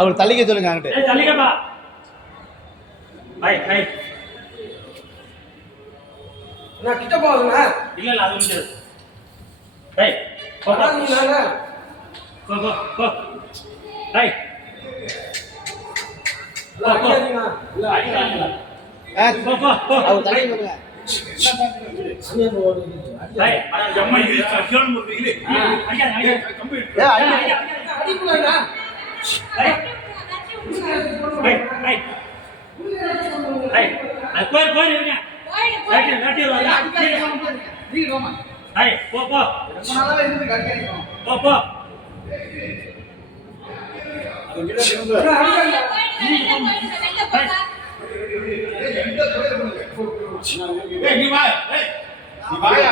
அவர் தள்ளிக்க சொல்லுங்க அங்கிட்டு கிட்ட போகுதுண்ணா இல்ல இல்ல அது முடிஞ்சது டேய் போ போ போ டேய் அவர் தள்ளிக்க சொல்லுங்க அடிக்குள்ளா அட, எம்மா, இது சத்தியம் முருகி. ஆ, அடிக்காத, அடிக்காத. ஏய் அடிக்காத, அடி அடிக்காத. அடிக்கூடாதுண்ணா ஏய். ஏய், ஏய். ஏய், அது போயிரு, போயிரு, இருங்க. வேட்டி- வேட்டி வருவாங்க. ஏய், போ, போ. போ, போ. அது கிட்ட திரும்ப ஏய் நீ வா ஏய் நீ வாயா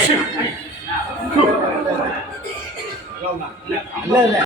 去，去，来来。